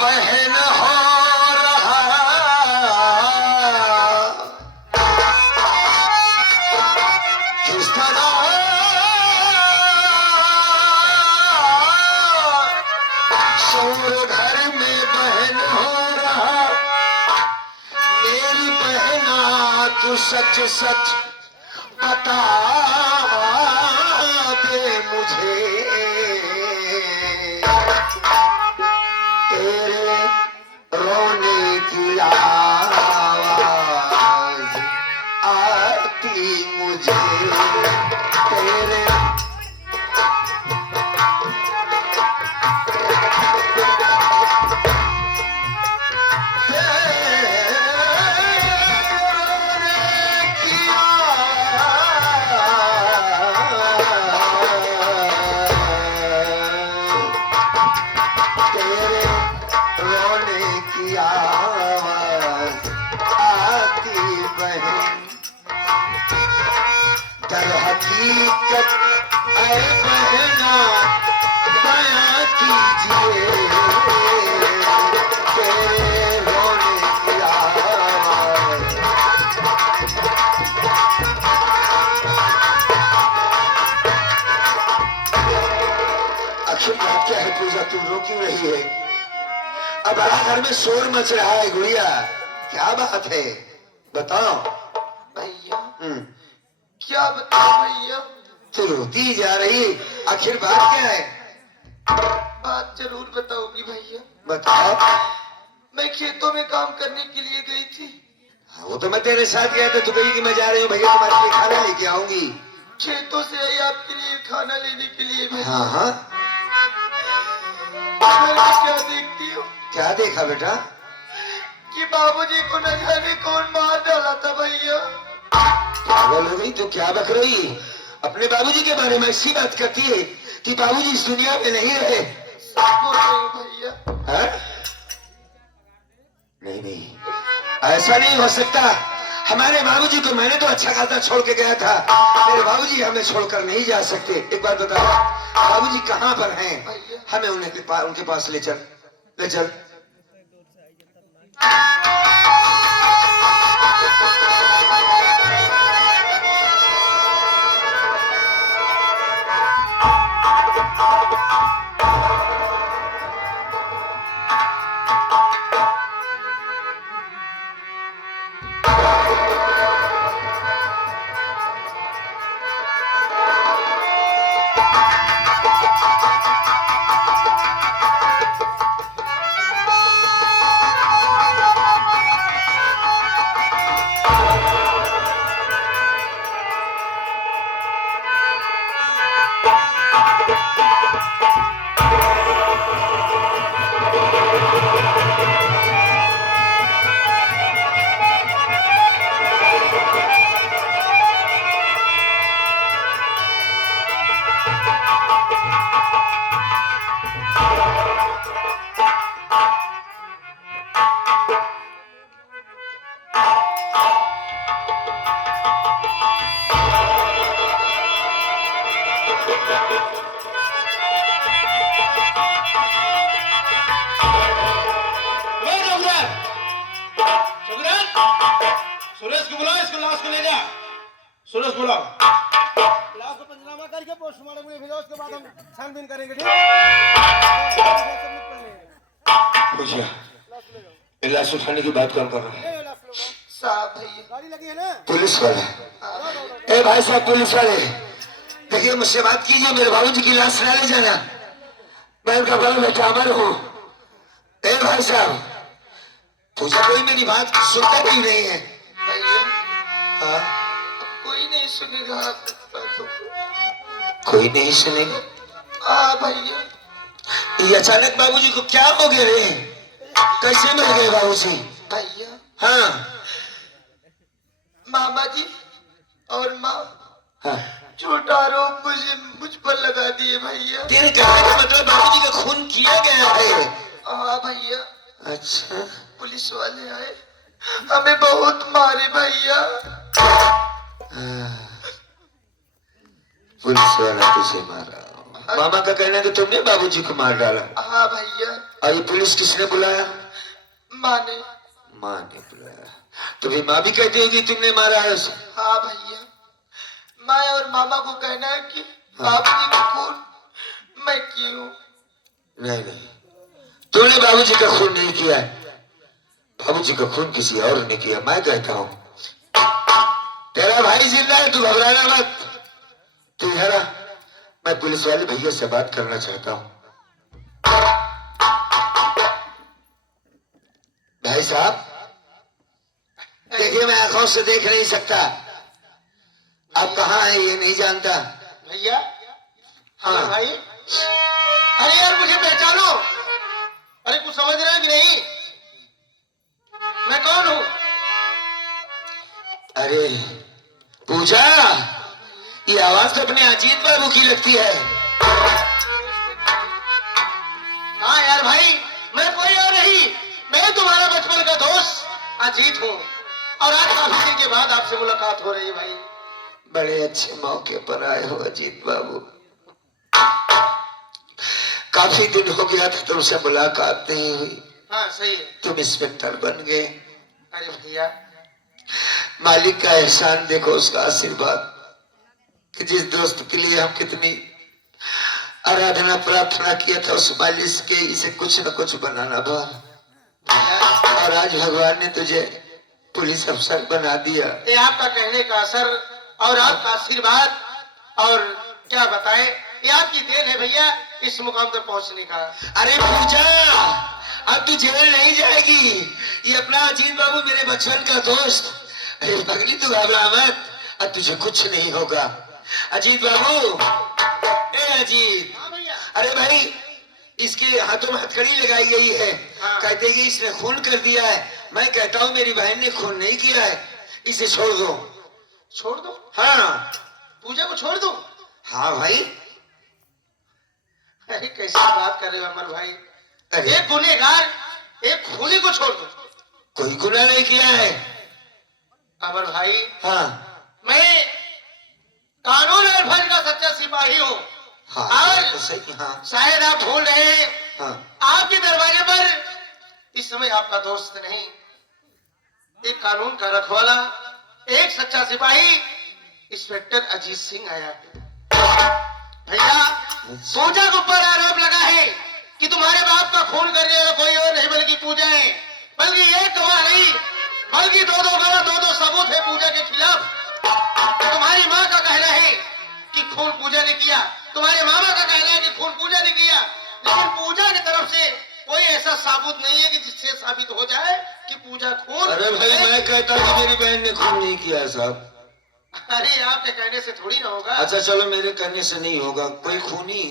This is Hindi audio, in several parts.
बहन हो रहा किस तरह शोर घर में बहन हो रहा मेरी बहना तू सच सच बता दे मुझे तेरे रोने की आवाज आती मुझे तेरे हकीकत ऐ बहना बयां कीजिए तेरे रोने की आवाज़। आखिर बात क्या है पूजा तुम रो क्यों रही है? अब बड़ा घर में शोर मच रहा है गुड़िया क्या बात है बताओ। भैया क्या बताओ भैया? तो रोती जा रही आखिर बात क्या है? बात जरूर बताऊंगी भैया। बताओ। मैं खेतों में काम करने के लिए गई थी। वो तो मैं तेरे साथ गया था तू कही कि मैं जा रही हूँ भैया तुम्हारे लिए खाना लेके आऊंगी। खेतों से आई आपके लिए खाना लेने के लिए भैया। हाँ हाँ क्या देखती हो? क्या देखा बेटा? कि बाबूजी को न जाने कौन मार डाला था भैया। पागल हो गई तो क्या बक रही? अपने बाबूजी के बारे में ऐसी बात करती है कि बाबूजी इस दुनिया में नहीं रहे। बोल रही हूँ भैया। नहीं नहीं ऐसा नहीं हो सकता। हमारे बाबूजी को मैंने तो अच्छा खासा छोड़ के गया था मेरे बाबूजी हमें छोड़कर नहीं जा सकते। एक बात बता बाबूजी कहाँ पर हैं? हमें उनके पास ले चल ले चल। सुरेश को बुलाओ इसको लाश को ले जा। सुरेश बुलाओ लाश को पंचनामा करके पोस्टमार्टम में भेजो उसके बाद हम छानबीन करेंगे ठीक है? पूछा लाश उठाने की बात कौन कर रहा है? साहब भैया गाड़ी लगी है ना? पुलिस वाले। ए भाई साहब पुलिस वाले देखिए मुझसे बात कीजिए मेरे बाबूजी की लाश ना ले जाना। मैं उनका बड़ा बेटा अमर हूँ। ए भाई साहब पूछा कोई मेरी बात सुनता क्यों नहीं है? भैया हाँ? कोई नहीं सुनेगा आपकी बातों को। कोई नहीं सुनेगा। हाँ भैया ये अचानक बाबूजी को क्या हो गया रे? कैसे मर गए बाबूजी? भैया हाँ मामा जी और माँ हाँ झूठा आरोप मुझ पर लगा दिए भैया। तेरे कहने का मतलब बाबूजी का खून किया गया है? हाँ भैया। अच्छा पुलिस वाले आए हमें बहुत मारे भैया। पुलिस वाला तुझे मारा? मामा का कहना है कि तुमने बाबूजी को मार डाला। हाँ भैया और ये पुलिस किसने बुलाया? माँ ने। माँ ने बुलाया। तो भी माँ भी कहती होगी तुमने मारा है उसे? हाँ भैया, माँ और मामा को कहना है कि हाँ। बाबूजी का खून मैं की हूँ। नहीं नहीं, तूने बाबूजी का खून नहीं किया है। बाबूजी का खून किसी और ने किया। मैं कहता हूँ तेरा भाई जिंदा है, तू घबराना मत। तू इधर आ, मैं पुलिस वाले भैया से बात करना चाहता हूँ। भाई साहब देखिए, मैं आंखों से देख नहीं सकता, आप कहाँ हैं ये नहीं जानता। भैया, हाँ। हाँ भाई, अरे यार मुझे पहचानो। अरे कुछ समझ रहे हैं कि नहीं? मैं कौन हूँ? अरे पूजा, ये आवाज तो अपने अजीत बाबू की लगती है। हाँ यार भाई, मैं कोई और नहीं, मैं तुम्हारा बचपन का दोस्त अजीत हूँ। और आज काफी दिन के बाद आपसे मुलाकात हो रही है भाई। बड़े अच्छे मौके पर आए हो अजीत बाबू। काफी दिन हो गया था तुमसे मुलाकात नहीं हुई। हाँ सही है। तुम इंस्पेक्टर बन गए। अरे भैया, मालिक का एहसान देखो, उसका आशीर्वाद कि जिस दोस्त के लिए हम कितनी आराधना प्रार्थना किया था, उस मालिक के इसे कुछ न कुछ बनाना था। और आज भगवान ने तुझे पुलिस अफसर बना दिया। ये आपका कहने का असर और आपका आशीर्वाद, और क्या बताएं, ये आपकी देन है भैया इस मुकाम तक पहुंचने का। अरे पूजा, अब तू जेल नहीं जाएगी। ये अपना अजीत बाबू मेरे बचपन का दोस्त। अरे पगली तू घबरा मत, अब तुझे कुछ नहीं होगा। अजीत बाबू, ए अजीत। हाँ भैया। अरे भाई, इसके हाथों में हथकड़ी लगाई गई है। हाँ। कहते हैं कि इसने खून कर दिया है। मैं कहता हूँ मेरी बहन ने खून नहीं किया है, इसे छोड़ दो। छोड़ दो? हाँ पूजा को छोड़ दो? हाँ भाई। अरे कैसी बात कर रहे हो अमर भाई? अरे एक गुनहगार, एक खूनी को छोड़ दो? कोई गुनाह नहीं किया है। अमर भाई, हाँ मैं कानून और फर्ज का सच्चा सिपाही हूँ। हाँ और तो सही। हाँ शायद आप भूल रहे हैं, हाँ आपके दरवाजे पर इस समय आपका दोस्त नहीं, एक कानून का रखवाला, एक सच्चा सिपाही इंस्पेक्टर अजीत सिंह आया। भैया, पूजा के ऊपर आरोप लगा है कि तुम्हारे बाप का खून करने वाला कोई और नहीं बल्कि पूजा है। बल्कि एक गवाह नहीं, बल्कि दो गवाह, दो सबूत है पूजा के खिलाफ। तुम्हारी माँ का कहना है कि खून पूजा ने किया, तुम्हारे मामा का कहना है कि खून पूजा ने किया, लेकिन पूजा की तरफ से कोई ऐसा साबुत नहीं है कि जिससे साबित हो जाए कि पूजा खून। अरे भाई, मैं कहता हूँ कि मेरी बहन ने खून नहीं किया साहब। अरे आपके कहने से थोड़ी ना होगा। अच्छा चलो, मेरे कहने से नहीं होगा। कोई खूनी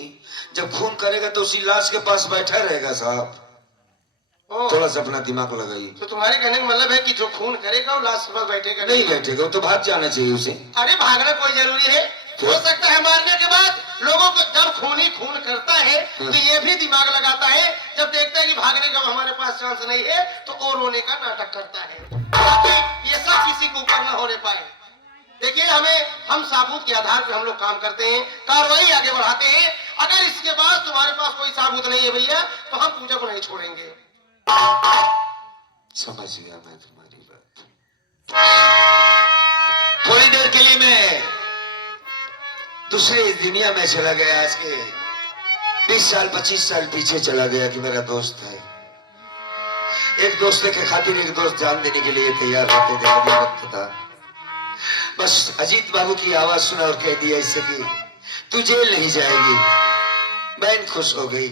जब खून करेगा तो उसी लाश के पास बैठा रहेगा साहब। ओह, थोड़ा सा अपना दिमाग लगाइए। तो तुम्हारे कहने का मतलब है कि जो खून करेगा वो लाश पर बैठेगा नहीं बैठेगा, वो तो भाग जाना चाहिए उसे। अरे भागना कोई जरूरी है? हो सकता है मारने के बाद लोगों को, जब खूनी खून करता है तो ये भी दिमाग लगाता है, जब देखता है कि भागने का हमारे पास चांस नहीं है तो और रोने का नाटक करता है, ताकि ये सब किसी को ऊपर न होने पाए। देखिए, हम साबूत के आधार पर हम लोग काम करते हैं, कार्रवाई आगे बढ़ाते हैं। अगर इसके बाद तुम्हारे पास कोई साबूत नहीं है भैया, तो हम पूजा को नहीं छोड़ेंगे। समझ गया मैं तुम्हारी बात। थोड़ी देर के लिए मैं दूसरे इस दुनिया में चला गया। आज के 20 साल 25 साल पीछे चला गया कि मेरा दोस्त है। एक दोस्त के खातिर एक दोस्त जान देने के लिए तैयार होते थे। अभी वक्त था, बस अजीत बाबू की आवाज सुना और कह दिया इससे कि तू जेल नहीं जाएगी। बहन खुश हो गई।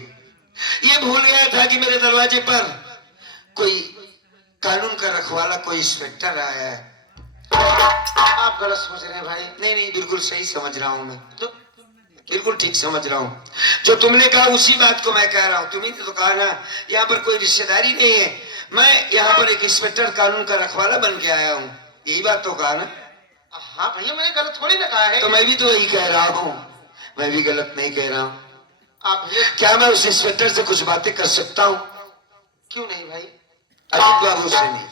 ये भूल गया था कि मेरे दरवाजे पर कोई कानून का रखवाला, कोई इंस्पेक्टर आया है। आप गलत समझ रहे हैं भाई। नहीं नहीं, बिल्कुल सही समझ रहा हूं मैं, तो बिल्कुल ठीक समझ रहा हूं। जो तुमने कहा उसी बात को मैं कह रहा हूं। तुम्ही तो कहा ना, यहाँ पर कोई रिश्तेदारी नहीं है, मैं यहाँ पर एक इंस्पेक्टर कानून का रखवाला बन के आया हूँ। यही बात तो कहा ना? हाँ भैया, मैंने गलत थोड़ी ना कहा है। तो मैं भी तो यही कह रहा हूँ, मैं भी गलत नहीं कह रहा हूँ। आप भैया क्या मैं उस इंस्पेक्टर से कुछ बातें कर सकता हूँ? क्यों नहीं भाई? अजीत बाबू से नहीं।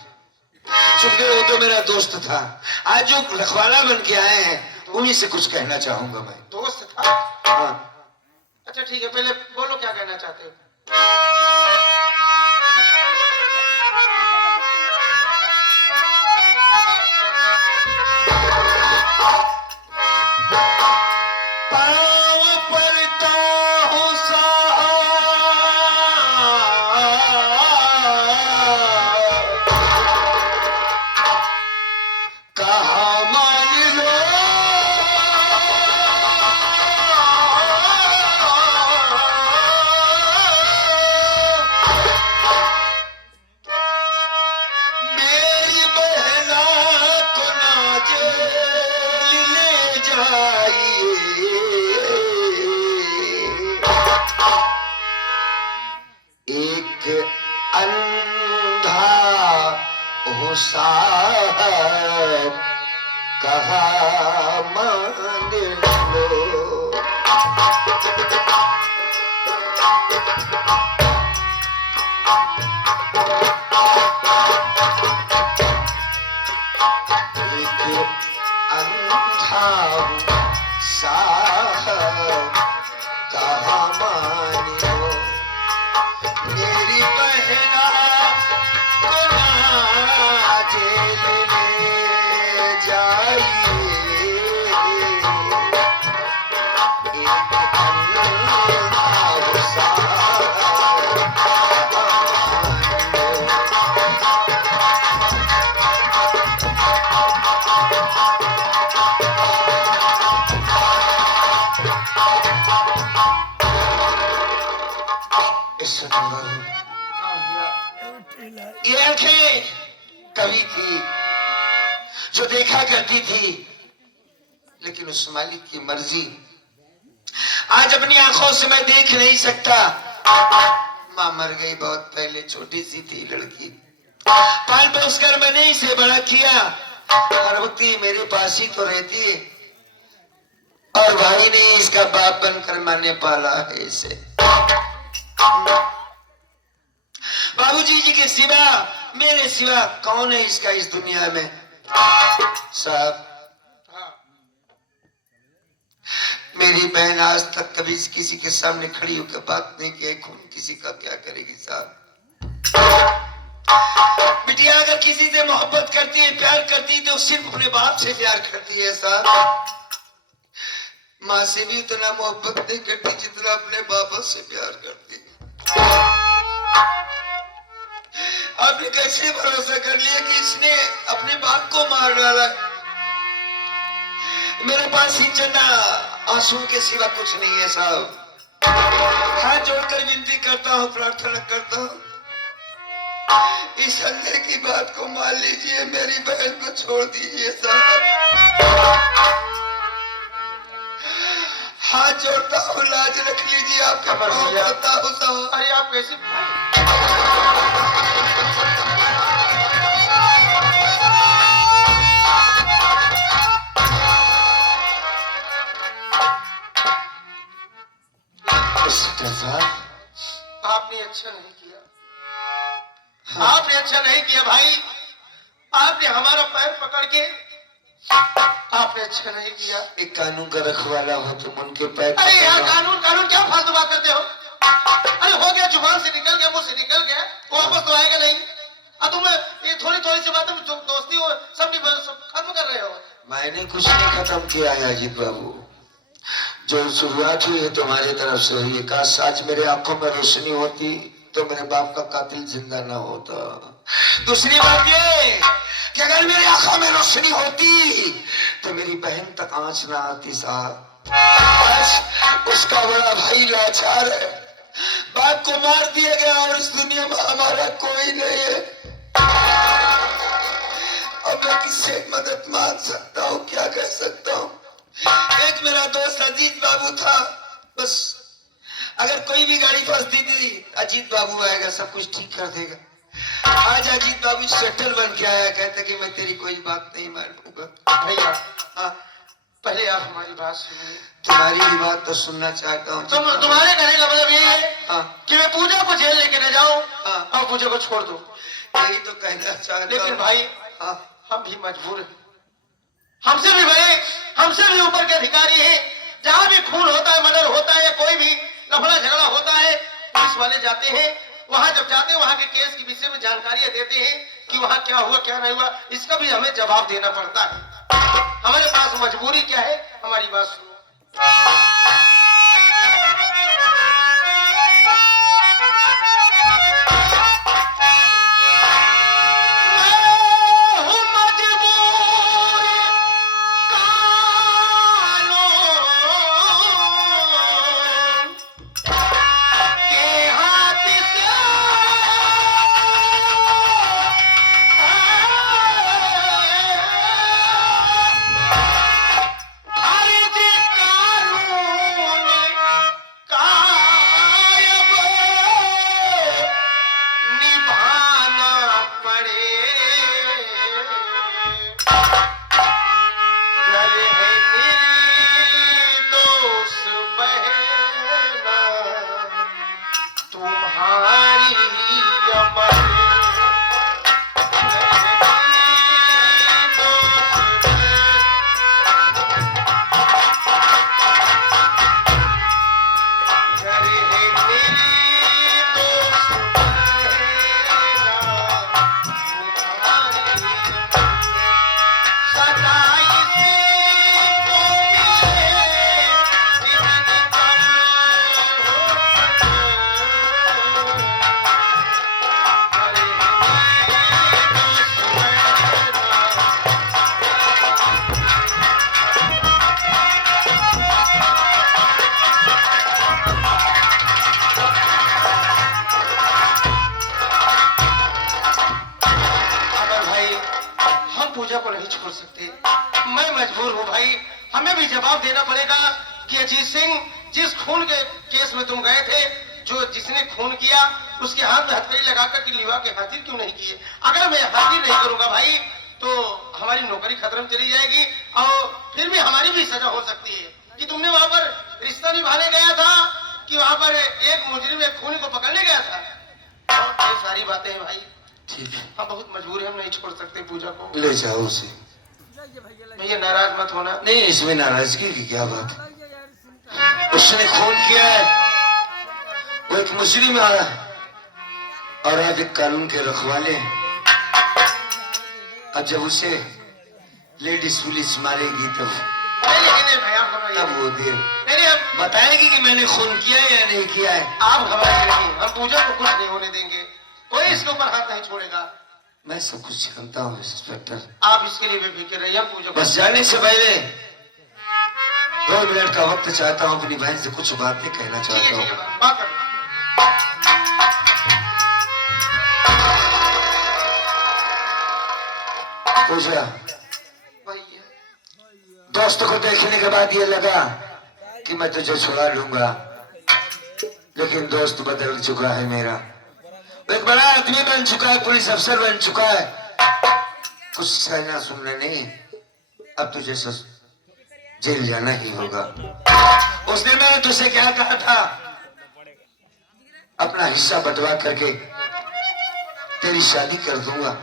सुखदेव, वो तो मेरा दोस्त था। आज जो रखवाला बन के आए हैं उन्हीं से कुछ कहना चाहूंगा मैं। दोस्त था? हाँ अच्छा ठीक है, पहले बोलो क्या कहना चाहते हो। साहब कहा मान लो। एक अंधा साहब कहा मान लो। मेरी बहना को ना जेल ले जाइए। एक अंधा साहब कहा मान लो। ये आंखें कवि थी जो देखा करती थी, लेकिन उस मालिक की मर्जी आज अपनी आंखों से मैं देख नहीं सकता। मां मर गई बहुत पहले, छोटी सी थी लड़की, पाल पोस कर मैंने इसे बड़ा किया। हर वक्त ये मेरे पास ही तो रहती है, और भाई ने इसका बाप बनकर मैंने पाला है इसे। बाबूजी जी के सिवा, मेरे सिवा कौन है इसका इस दुनिया में? साहब, मेरी बहन आज तक कभी किसी के सामने खड़ी होकर बात नहीं की। खून किसी का क्या करेगी साहब? बिटिया अगर किसी से मोहब्बत करती है, प्यार करती है, तो सिर्फ अपने बाप से प्यार करती है साहब। माँ से भी उतना मोहब्बत नहीं करती जितना अपने बाबा से प्यार करती। आपने कैसे भरोसा कर लिया कि इसने अपने बाप को मार डाला? मेरे पास ही चन्ना आंसू के सिवा कुछ नहीं है साहब। हाथ जोड़कर विनती करता हूँ, प्रार्थना करता हूँ, इस अंधे की बात को मान लीजिए, मेरी बहन को छोड़ दीजिए साहब। हाथ जोड़ता हूँ, लाज रख लीजिए, आपका पाँव पड़ता हूँ साहब। अरे आप कैसे आपने अच्छा नहीं किया। हाँ। आपने अच्छा नहीं किया भाई। आपने हमारा पैर पकड़ के, आपने अच्छा नहीं किया। एक कानून का रखवाला हो तुम, उनके पैर। अरे यार कानून कानून क्या फालतू बात करते हो? अरे हो गया, जुबान से निकल गया, मुंह से निकल गया, वो वापस तो आएगा नहीं। अब तुम ये थोड़ी थोड़ी सी बातें दोस्ती और सब खत्म कर रहे हो। मैंने कुछ नहीं खत्म किया है अजीत बाबू, जो शुरुआत हुई है तुम्हारी तरफ से हुई है। काश आज मेरे आंखों में रोशनी होती तो मेरे बाप का कातिल जिंदा ना होता। दूसरी बात ये कि अगर मेरी आंखों में रोशनी होती तो मेरी बहन तक आंच ना आती साहब। आज उसका बड़ा भाई लाचार है, बाप को मार दिया गया और इस दुनिया में हमारा कोई नहीं है। अब मैं किससे मदद मांग सकता हूँ, क्या कह सकता हूँ? एक मेरा दोस्त अजीत बाबू था, बस अगर कोई भी गाड़ी फंसती थी अजीत बाबू आएगा, सब कुछ ठीक कर देगा। आज अजीत बाबू सेटल बन के आया, कहते कि मैं तेरी कोई बात नहीं मानूंगा। भैया हाँ, पहले आप हमारी बात सुनिए। तुम्हारी भी बात तो सुनना चाहता हूँ। तुम्हारे कहने का मतलब ये है हाँ, कि मैं पूजा को जेल लेके न जाऊं हाँ, और पूजा को छोड़ दूं। यही तो कहना चाहता हूँ। लेकिन भाई हाँ, हम भी मजबूर हैं। हमसे भी बड़े, हमसे भी ऊपर के अधिकारी हैं। जहां भी खून होता है, मर्डर होता है, या कोई भी लफड़ा झगड़ा होता है, पुलिस वाले जाते हैं। वहां जब जाते हैं, वहां के केस के विषय में जानकारियां देते हैं कि वहां क्या हुआ क्या नहीं हुआ। इसका भी हमें जवाब देना पड़ता है। हमारे पास मजबूरी क्या है, हमारी बात सुनो। नहीं छोड़ सकते। मैं मजबूर हूँ भाई, हमें भी जवाब देना पड़ेगा कि अजीत सिंह, जिस खून के केस में तुम गए थे, जो जिसने खून किया उसके हाथ में हथकड़ी लगाकर के लिवा के हाजिर क्यों नहीं किए? अगर मैं हाजिर नहीं करूंगा भाई तो हमारी नौकरी खतरे में चली जाएगी और फिर भी हमारी भी सजा हो सकती है कि तुमने वहां पर रिश्ता निभाने गया था कि वहां पर एक मुजरिम एक खूनी को पकड़ने गया था। और ये सारी बातें हैं भाई, ठीक है, हम बहुत मजबूर हैं, हम नहीं छोड़ सकते पूजा को। ले जाओ उसे। भैया नाराज मत होना। नहीं, इसमें नाराजगी की क्या बात है? उसने खून किया है, वो एक मुस्लिम आया और आप एक कानून के रखवाले हैं। अब जब उसे लेडीज पुलिस मारेगी तब नहीं भाई आप घबराइए तब वो देर नहीं, हम बताएगी कि मैंने खून किया है या नहीं किया है। आप घबराइए नहीं, हम पूजा को कुछ नहीं होने देंगे, कोई इसके ऊपर हाथ नहीं छोड़ेगा। मैं सब कुछ जानता हूँ इंस्पेक्टर। आप इसके लिए बेफिक्र रहिए, हम पूजा बस जाने से पहले 2 मिनट का वक्त चाहता हूँ, अपनी बहन से कुछ बातें कहना ठीक है चाहता ठीक है, हूँ। बात कर। पूजा, भैया दोस्त को देखने के बाद ये लगा कि मैं तुझे छुड़ा लूंगा, लेकिन दोस्त बदल चुका है मेरा। वो एक बड़ा आदमी बन चुका है, पुलिस अफसर बन चुका है। कुछ कहना सुनना नहीं, अब तुझे जेल जाना ही होगा। उसने मैंने तुझसे क्या कहा था, अपना हिस्सा बंटवा करके तेरी शादी कर दूंगा।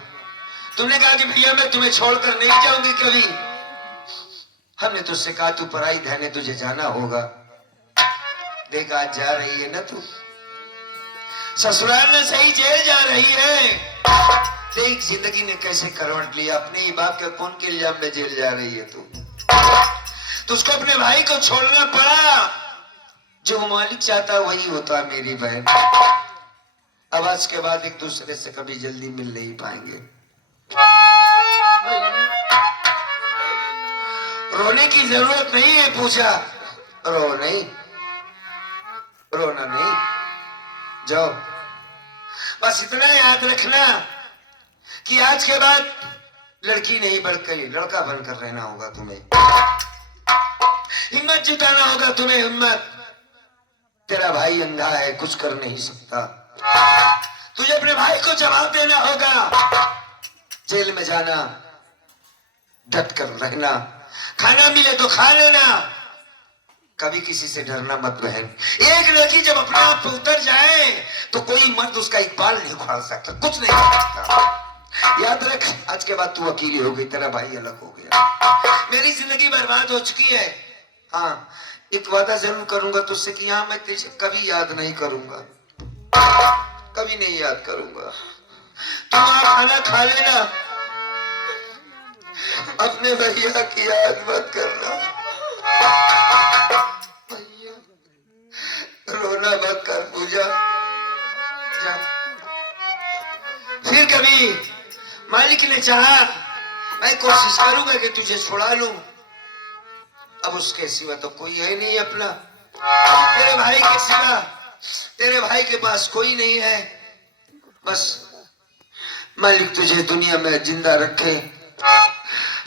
तुमने कहा कि भैया मैं तुम्हें छोड़कर नहीं जाऊंगी कभी। हमने तुझसे कहा तू पराई धन है, तुझे जाना होगा। देख आज जा रही है ना तू, ससुराल में सही जेल जा रही है। देख जिंदगी ने कैसे करवट लिया, अपने ही बाप के खून के इल्जाम में जेल जा रही है तू। तुझको अपने भाई को छोड़ना पड़ा, जो मालिक चाहता वही होता मेरी बहन। अब आज के बाद एक दूसरे से कभी जल्दी मिल नहीं पाएंगे। रोने की जरूरत नहीं है पूजा, रो नहीं, रोना नहीं, जाओ। बस इतना याद रखना कि आज के बाद लड़की नहीं बल्कि लड़का बनकर रहना होगा तुम्हें। हिम्मत जुटाना होगा तुम्हें, हिम्मत। तेरा भाई अंधा है, कुछ कर नहीं सकता। तुझे अपने भाई को जवाब देना होगा। जेल में जाना, डट कर रहना, खाना मिले तो खा लेना, कभी किसी से डरना मत बहन। एक लड़की जब अपने आप पे उतर जाए तो कोई मर्द उसका एक बाल नहीं उखाड़ सकता, कुछ नहीं कर सकता। याद रख, आज के बाद तू अकेली हो गई, तेरा भाई अलग हो गया। मेरी जिंदगी बर्बाद हो चुकी है। हाँ, एक वादा जरूर करूंगा तुझसे कि हाँ मैं तुझे कभी याद नहीं करूंगा, कभी नहीं याद करूंगा। तुम खाना खा लेना, अपने भैया की याद मत करना। भैया रोना मत कर पूजा, जा। फिर कभी मालिक ने चाहा मैं कोशिश करूंगा कि तुझे छुड़ा लूं, अब उसके सिवा तो कोई है नहीं अपना। तेरे भाई के सिवा तेरे भाई के पास कोई नहीं है। बस मालिक तुझे दुनिया में जिंदा रखे,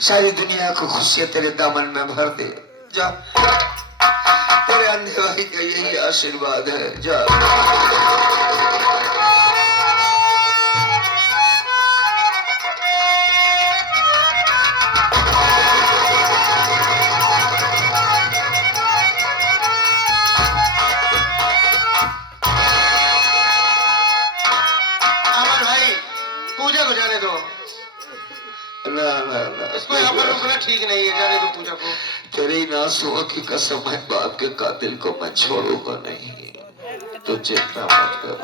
सारी दुनिया को खुशियां तेरे दामन में भर दे। जा, तेरे अंधे भाई का यही आशीर्वाद है। जा। अमर भाई पूजा को जाने दो, ना ना ना, इसको यहाँ पर रुकना ठीक नहीं है, जाने दो पूजा को। तेरी नासुओं की कसम है, बाप के कातिल को मैं छोड़ूंगा नहीं। तो चिंता मत कर,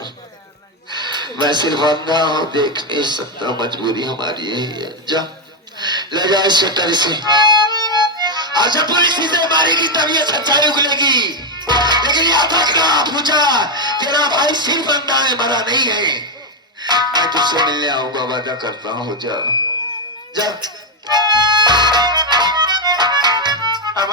मैं सिर्फ अंधा हूँ, देख नहीं सकता, मजबूरी हमारी यही है। जा, ले जा इस शटर से। आज पुलिस इसे मारेगी तब ये सच्चाई उगलेगी, लेकिन याद रखना पूजा, तेरा भाई सिर्फ अंधा है, मरा नहीं है। मैं तुझसे मिलने आऊंगा, वादा करता हूँ। जा जा।